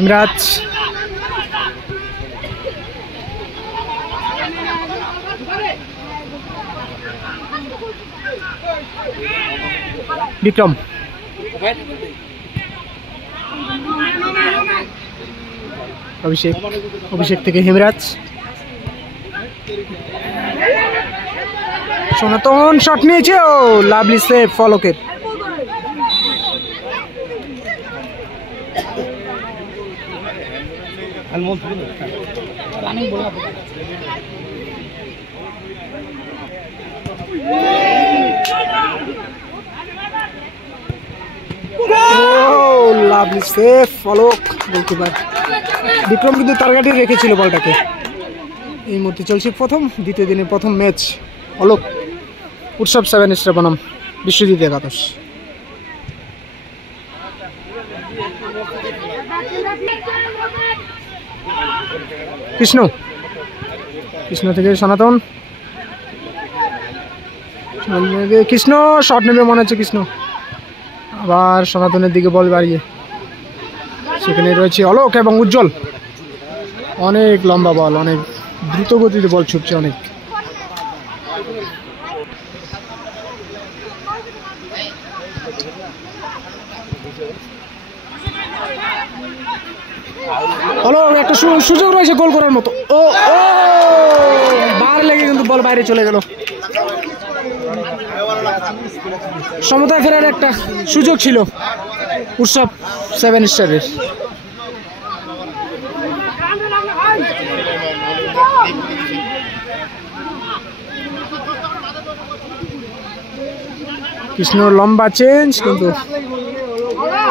ইমরাজ বিক্রম অভিষেক থেকে হিমরাজ সনাতন শট নিয়েছে ও লাভলি সেভ ফলকের লাভলি সেভ ফলক গোলকিপার বিক্রম কিন্তু টার্গেটে রেখেছিল বলটাকে। এই মুহূর্তে চলছে দ্বিতীয় দিনের প্রথম ম্যাচ অলোক উৎসব 7 স্টার বনাম বিশ্বজিৎ একাদশ। কৃষ্ণ থেকে সনাতন কৃষ্ণ শট নেবে মনে হচ্ছে কৃষ্ণ আবার সনাতনের দিকে বল বাড়িয়ে সেখানে রয়েছে অলোক এবং উজ্জ্বল অনেক লম্বা বল অনেক দ্রুত গতিতে বল ছুটছে অনেক অলোক একটা সুযোগ রয়েছে গোল করার মতো ও বার লেগে কিন্তু বল বাইরে চলে গেল সমতায় ফেরার একটা সুযোগ ছিল উৎসব 7 স্টারের কৃষ্ণ লম্বা চেঞ্জ কিন্তু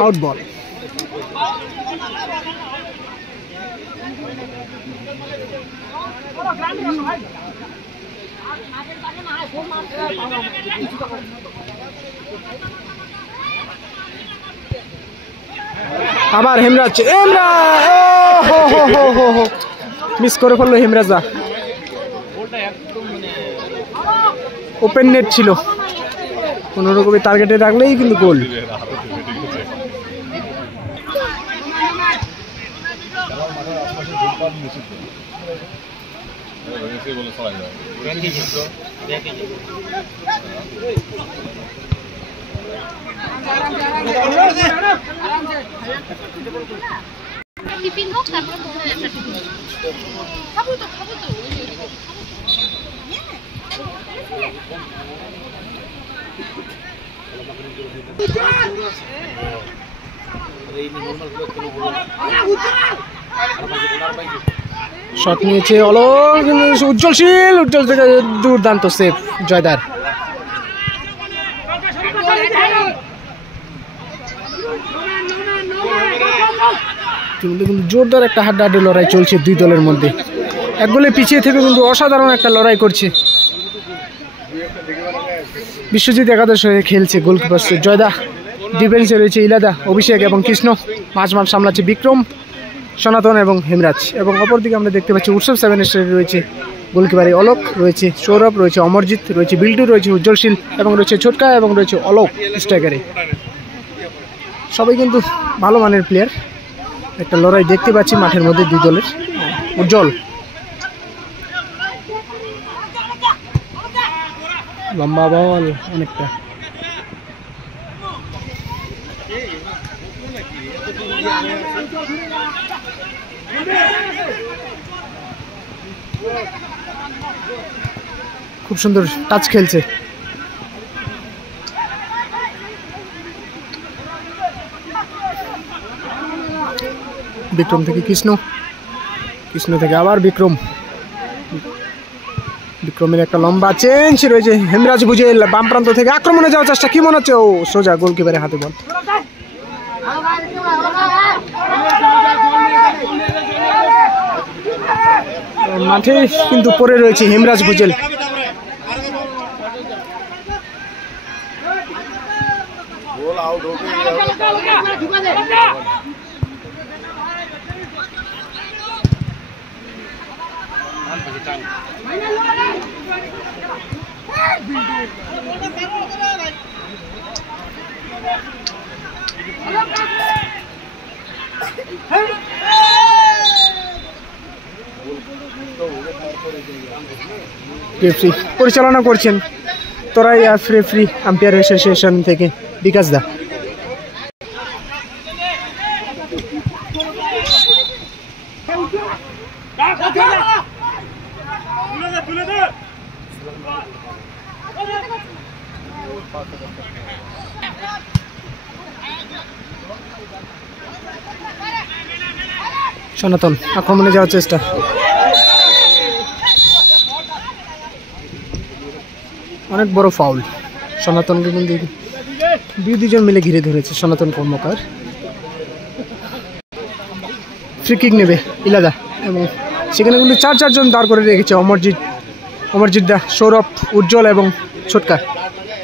আউট বল আবার হেমরাজ মিস করে ফেললো হেমরাজা ওপেন নেট ছিল কোন রকমে টার্গেটে রাখলেই কিন্তু গোল শট নিয়েছে অলোক উজ্জ্বল থেকে দুর্দান্ত সেভ জয়দার কিন্তু জোরদার একটা হাড্ডাহাড্ডি লড়াই চলছে দুই দলের মধ্যে এক গোলে পিছিয়ে থেকে কিন্তু অসাধারণ একটা লড়াই করছে বিশ্বজিৎ একাদশ হয়ে খেলছে গোলকিপার জয়দা ডিফেন্সে রয়েছে ইলাদা অভিষেক এবং কৃষ্ণ মাঝ সামলাচ্ছে বিক্রম সনাতন এবং হেমরাজ এবং অপরদিকে আমরা দেখতে পাচ্ছি উৎসব 7 স্টারে রয়েছে গোলকিপারে অলোক রয়েছে সৌরভ রয়েছে অমরজিৎ রয়েছে বিল্টু রয়েছে উজ্জ্বলশীল এবং রয়েছে ছোটকা এবং রয়েছে অলোক স্ট্রাইকারে সবাই কিন্তু ভালো মানের প্লেয়ার একটা লড়াই দেখতে পাচ্ছি মাঠের মধ্যে দুই দলের উজ্জ্বল লম্বা বল অনেকটা খুব সুন্দর টাচ খেলছে বিক্রম থেকে কৃষ্ণ থেকে আবার বিক্রমের একটা লম্বা চেঞ্জ রয়েছে হেমরাজ বুঝে বাম প্রান্ত থেকে আক্রমণে যাওয়ার চেষ্টা কি মনে হচ্ছে ও সোজা গোলকিপারের হাতে বল মাঠে কিন্তু পড়ে রয়েছে হেমরাজ বুঝেল রেফারি পরিচালনা করছেন তোরাই রেফারি আম্পায়ার অ্যাসোসিয়েশন থেকে বিকাশ দা। সনাতন আক্রমণে যাওয়ার চেষ্টা, অনেক বড় ফাউল। সনাতনকে কিন্তু দুজন মিলে ঘিরে ধরেছে সনাতন কর্মকার। ফ্রি কিক নেবে ইলাদা এবং সেখানে কিন্তু চারজন দাঁড় করে রেখেছে অমরজিৎ দা, সৌরভ, উজ্জ্বল এবং ছোটকা।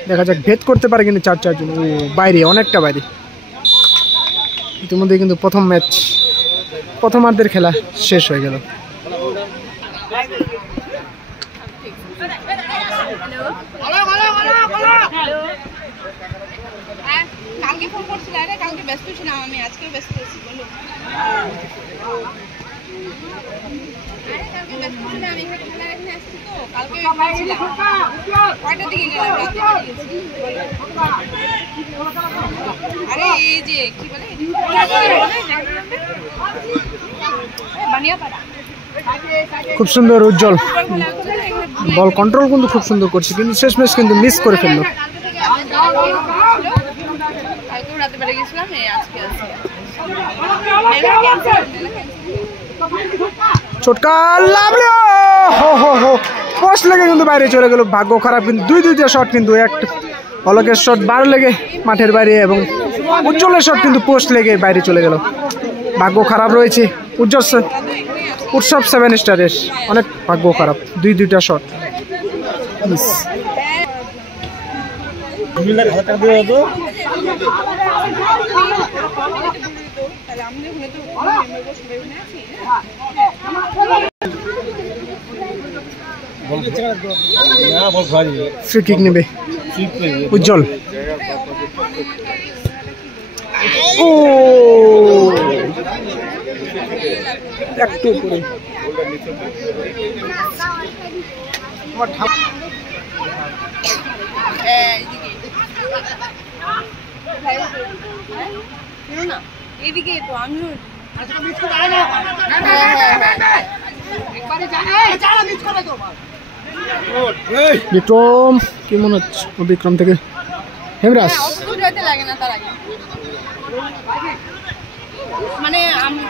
দেখা যাক ভেদ করতে পারে কিন্তু চারজন। ও বাইরে, অনেকটা বাইরে। ইতিমধ্যে কিন্তু প্রথমার্ধের খেলা শেষ হয়ে গেল। কালকে ফোন করছিলাম, কালকে ব্যস্ত ছিলাম আমি, আজকেও ব্যস্ত আছি। বলো কালকে ব্যস্ত ছিলাম, আমি খেলা এখানে আসছি তো, কালকে কয়টার দিকে গেলাম? আরে এই যে কি বলে বানিয়াপাড়া, খুব সুন্দর উজ্জ্বল বল কন্ট্রোল কিন্তু খুব সুন্দর করছে, কিন্তু শেষমেশ কিন্তু মিস করে ফেললো। রাতে বেড়ে গেছিলাম, আজকে ছোটকা লাভলো, পোস্ট লেগে কিন্তু বাইরে চলে গেল। ভাগ্য খারাপ, কিন্তু দুইটা শট, কিন্তু একটা অলকের শট বার লেগে মাঠের বাইরে এবং উজ্জ্বলের শট কিন্তু পোস্ট লেগে বাইরে চলে গেল। ভাগ্য খারাপ রয়েছে উৎসব 7 স্টারের, অনেক ভাগ্য খারাপ, দুইটা শট মিস। ফ্রি কিক নেবে উজ্জ্বল। ও একটু উপরে এদিকে তো আমিও বিক্রম, কি মনে হচ্ছে বিক্রম থেকে হেমরাজ লাগে না। তার আগে মানে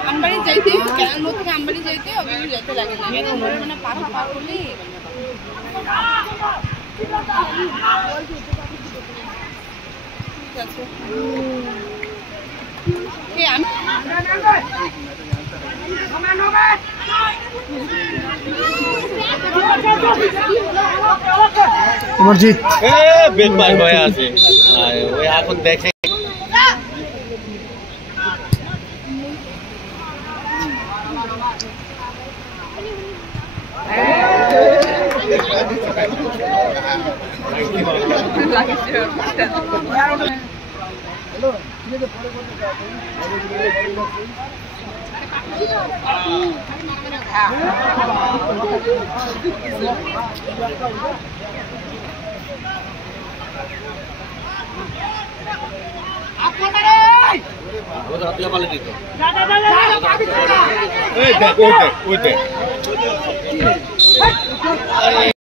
আমবাড়ি যাইতে, কেরানপুর থেকে আমবাড়ি যাইতে অভিযোগ যেতে লাগে না, মানে পাখা পার করলেই ঠিক আছে। অমরজিৎ দেখে ওই দেখ